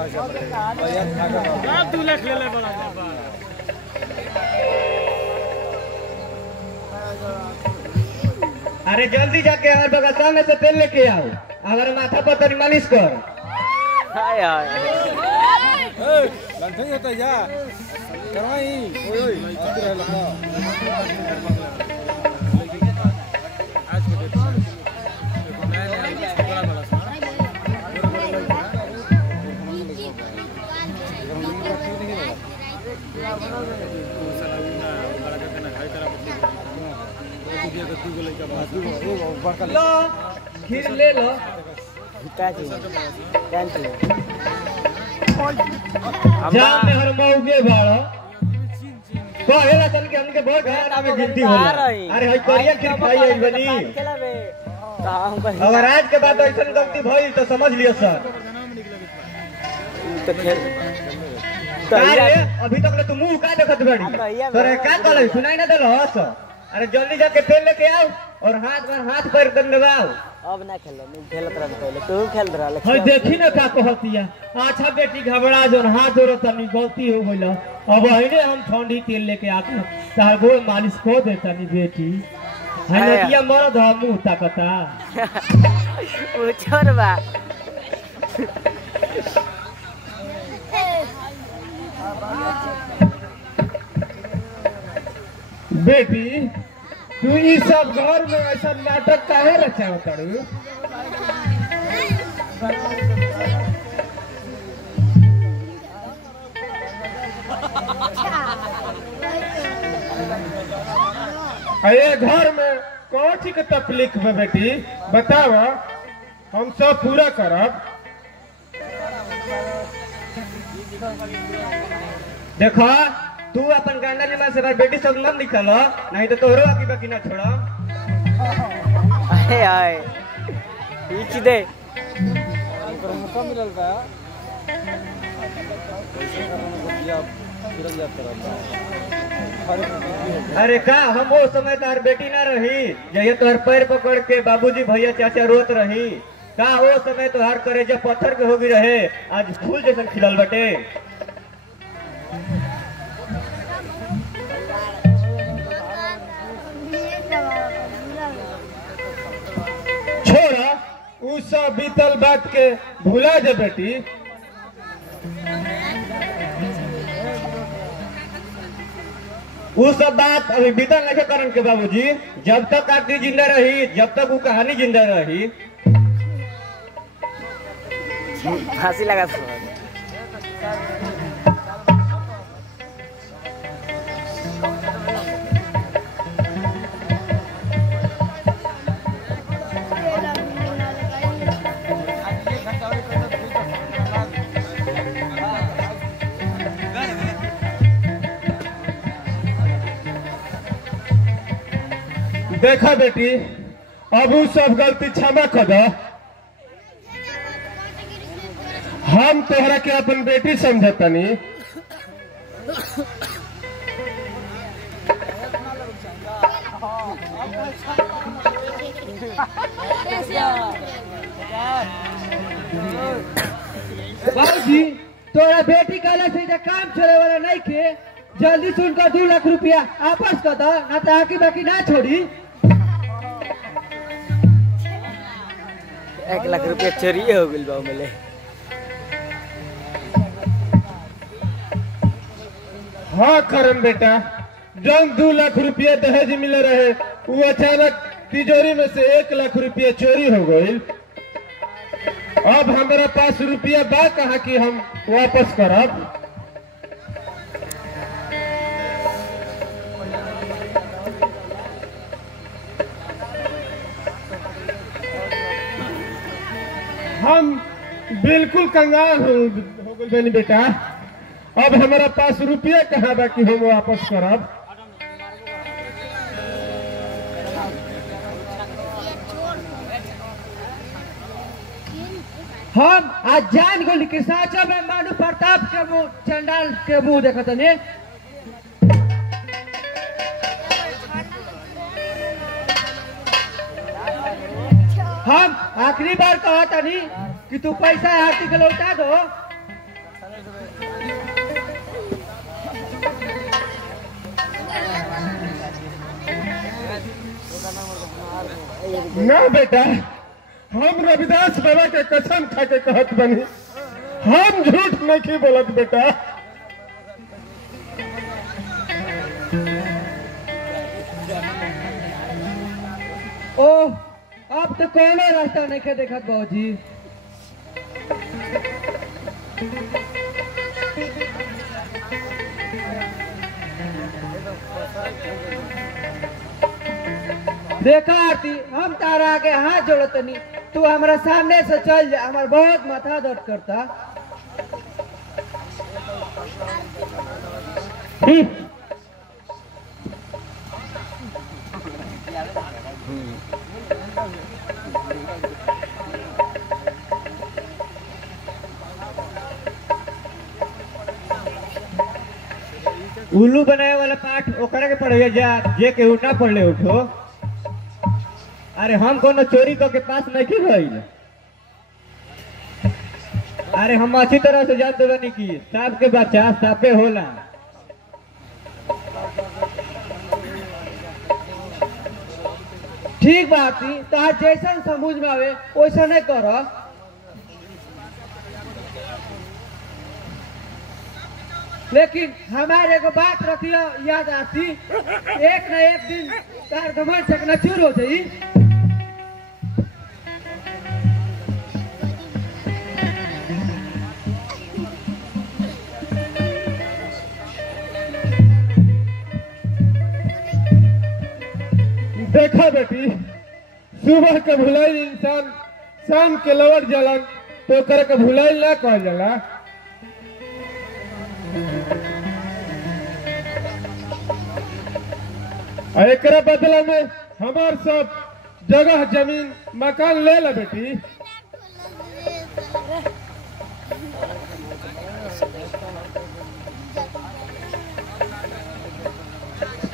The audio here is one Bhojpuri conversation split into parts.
2 लाख ले ले बड़ा। अरे जल्दी जाके हर बगसा में से तेल लेके आओ, अगर माथा पर तरी मालिश कर। हाय हाय लंठई होता जा करवाई ओए ओए आती रहे लखा आज के डेट बड़ा बड़ा लो खीर ले लो। जाम में हर मौगे बाड़ो कहेला चल के हमके बहुत घराना में गिनती होला। अरे हई करिया खीर खाई आई बनी। अगर आज के बाद ऐसा गलती भइल तो समझ लियो सर। अभी तक तू मुंह का देखत बड़ी तोरे का कहले सुनाई ना देलो हस। अरे जल्दी जाके तेल लेके आओ और हाथ पैर दबाओ। अब ना खेलो, नहीं खेलत रह पहले तू खेल रहा। हई देखी ना का कहतिया। अच्छा बेटी घबरा जोन हाथ जोड़त तनी गलती हो गइल। अब हइने हम ठंडी तेल लेके आते तार गोल मालिश को देतनी बेटी। हई नदिया मरद ह मुंह ताकता ओ छोरबा। बेटी तू ई सब घर में ऐसा नाटक काहे रचाव करू? अरे घर में कौन सी के तकलीफ में बेटी बताओ, हम सब पूरा करब। देखो तू अपन गांडा निमा से बेटी सब मत निकालो, नहीं तो तोरो आकी बाकी ना छोड़ो। अरे आए पीछ दे कम मिलल बा अरे का हम वो समय तार बेटी ना रही जय तोहर पैर पकड़ के बाबूजी भैया चाचा रोत रही का? वो समय तोहर करे जब पत्थर के होगी रहे, आज फूल जैसा खिलल बटे। छोड़ा उ सब बीतल बात के भुला जा बेटी। वो सब बात अभी बीतल नहीं करन के बाबूजी। जब तक आरती जिंदा रही, जब तक वो कहानी जिंदा रही। फांसी लगा देखा बेटी, अब वो सब गलती क्षमा कर दो। हम तोहरा के अपन बेटी समझतनी। बाबूजी तोरा बेटी कहला से काम छोड़े वाला नहीं के, जल्दी सुनकर 2 लाख रुपया वापस कर दो, ना तो आकी बाकी ना छोड़ी। 1 लाख रुपया चोरी हो गइल बा मिले। हाँ करन बेटा, जब 2 लाख रुपया दहेज मिले रहे वो अचानक तिजोरी में से 1 लाख रुपया चोरी हो गई। अब हमारा पास रुपया बा कहा कि हम वापस करब। हम बिल्कुल कंगाल हो गए बेटा। अब हमारा पास रुपया कहाँ बा कि हम वापस करब। हम आज जान गोली के साचा में मानू प्रताप के मुंह चंडाल के मुंह देखत नहीं। हम आखिरी बार कहा था नहीं कि तू पैसा आरती के लौटा दो, ना बेटा, हम रविदास बाबा के कसम खा के कहत बनी, हम झूठ नहीं बोलत बेटा। ओह, अब तो कोनो रास्ता नहीं के देखत बाबूजी। देखा आरती, हम तारा आगे हाथ जोड़तनी, तू हमारा सामने से चल जा, हमारा बहुत माथा दर्द करता। उल्लू बनाए वाला पाठ ओकरा के पढ़े जा, जे केहू ना पढ़ले उठो। अरे हम कोनो चोरी करके पास नहीं भइल। अरे हम अच्छी तरह से जानते बनी कि सांप के बच्चा सांपे होला। ठीक बात ही, तो जैसा समझ में आवे वैसा नहीं करो। लेकिन हमारे को बात रखियो याद आती, एक न एक दिन तार घमंड चकना चूर हो जाई। देखा बेटी, सुबह के भुलाइल इंसान शाम के लौट जलन, तो ओकरा के भुलाइल ना कहल जाला। एकरा बदला में हमार सब जगह जमीन मकान ले ला बेटी।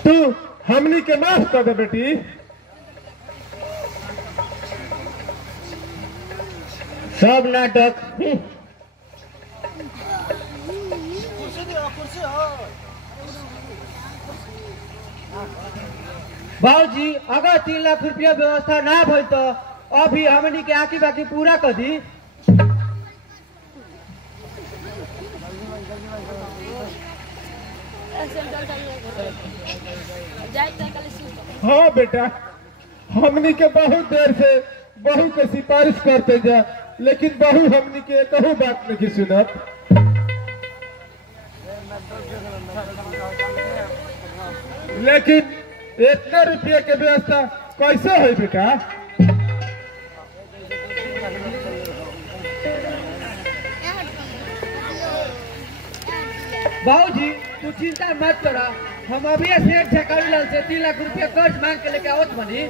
तू हमनी के माफ कर दे बेटी। सब नाटक बाबूजी, अगर 3 लाख रुपया व्यवस्था ना भइल तो अभी हमनी के आकी बाकी पूरा कर दी। हाँ बेटा, हमनी के बहुत देर से बहू के सिफारिश करते जा, लेकिन बहू हमनी के कहू बात नहीं सुनत। लेकिन इतना रुपया के व्यवस्था कैसे है बेटा? बाबूजी, तू चिंता मत करा, हम अभी सेठ झकाड़ी लाल से 3 लाख रुपया कर्ज मांग के लेके आवत बनी।